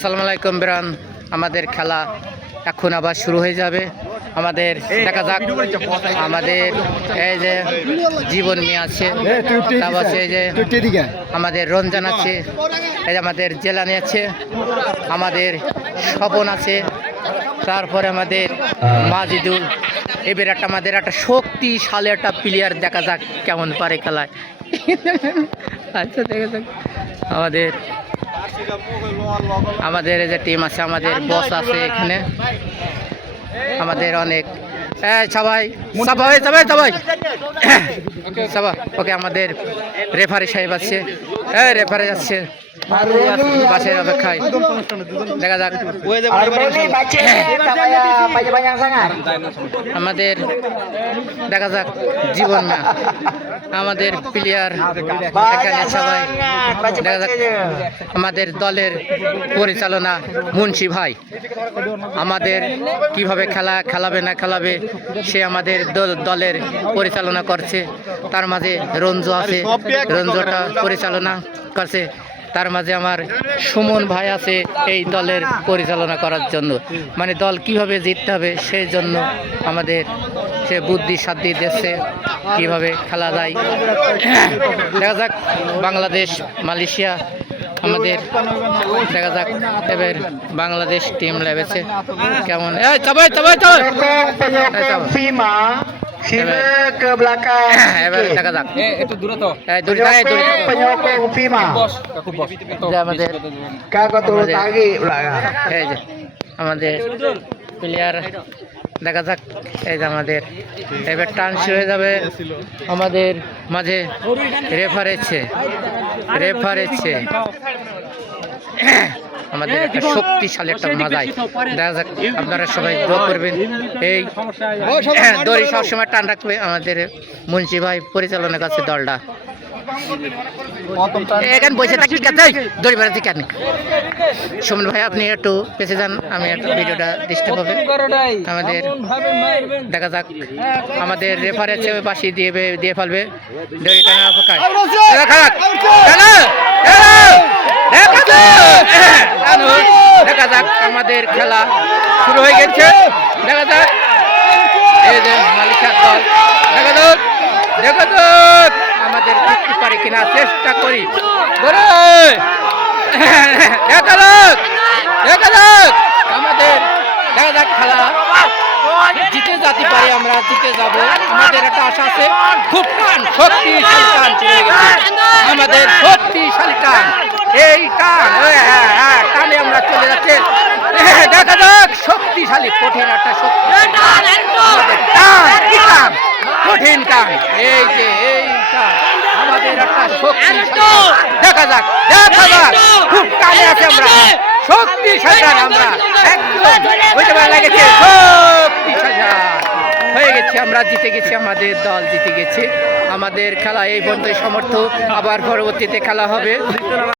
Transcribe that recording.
আসসালামু আলাইকুম বিরান। আমাদের খেলা এখন আবার শুরু হয়ে যাবে। আমাদের দেখা যাক, আমাদের এই যে জীবন মিয়া আছে, তারপর এই যে আমাদের রঞ্জন আছে, এই যে আমাদের জেলানি আছে, আমাদের স্বপন আছে, তারপরে আমাদের মাজিদুল। এবার আমাদের একটা শক্তিশালী একটা প্লেয়ার, দেখা যাক কেমন পারে খেলায়। আচ্ছা দেখা যাক। আমাদের এই যে টিম আছে, আমাদের বস আছে এখানে, আমাদের অনেক সবাই সবাই সবাই সবাই সবাই ওকে। আমাদের রেফারি সাহেব আছে, রেফারি যাচ্ছে বাসের অপেক্ষায়। দেখা যাক আমাদের, দেখা যাক জীবন না আমাদের প্লেয়ার এখানে সবাই। দেখা যাক আমাদের দলের পরিচালনা মুন্সি ভাই আমাদের কিভাবে খেলাবে না খেলাবে সে আমাদের দলের পরিচালনা করছে। তার মাঝে রঞ্জু আছে, রঞ্জুটা পরিচালনা করছে। তার মাঝে আমার সুমন ভাই আছে এই দলের পরিচালনা করার জন্য, মানে দল কিভাবে জিততে হবে সেই জন্য আমাদের সে বুদ্ধি সাদ্ধি দিচ্ছে কিভাবে খেলা যায়। দেখা যাক বাংলাদেশ মালয়েশিয়া আমাদের, দেখা যাক এবার বাংলাদেশ টিম লেগেছে কেমন। ke belakang. এবার দেখা যাক একটু দূরে তো Penyokong Fima. আমাদের Kau turun tarik belakang. এই যে আমাদের প্লেয়ার, দেখা যাক এই যে আমাদের এবার টান শুরু হয়ে যাবে। আমাদের মাঝে রেফারেছে আমাদের একটা শক্তিশালী একটা মাজায়। দেখা যাক আপনারা সবাই দোয়া করবেন। এই দড়ি সবসময় টান রাখবে আমাদের মুন্সি ভাই পরিচালনার কাছে দলটা। এখানে বসে থাকি দড়ি বেড়াতে কেন? সুমন ভাই আপনি একটু পেছে যান, আমি একটু ভিডিওটা ডিস্টার্ব হবে আমাদের। দেখা যাক আমাদের রেফারি আছে পাশে দিয়ে ফেলবে দড়ি টানা অপেক্ষায়। দেখা যাক আমাদের খেলা শুরু হয়ে গেছে। দেখা যাক এই যে মালয়েশিয়ার দল, দেখা যাক আমাদের জিততে পারি কিনা, চেষ্টা করি। দেখা যাক আমাদের, দেখা যাক খেলা জিতে যেতে পারি, আমরা জিতে যাব আমাদের একটা আশা আছে। খুব টান, শক্তিশালী টান চলে গেছে আমাদের, শক্তিশালী টান। এই টান টানে আমরা চলে যাচ্ছে। দেখা যাক শক্তিশালী কঠিন একটা টান, কঠিন টান। এই যে এই টান আমাদের একটা শক্তিশালী। দেখা যাক খুব টানে আছে আমরা, শক্তিশালী টান আমরা একদম বুঝতে পারা লেগেছে। শক্তিশালী হয়ে গেছে, আমরা জিতে গেছি, আমাদের দল জিতে গেছে। আমাদের খেলা এই পর্যন্ত সমর্থ, আবার পরবর্তীতে খেলা হবে।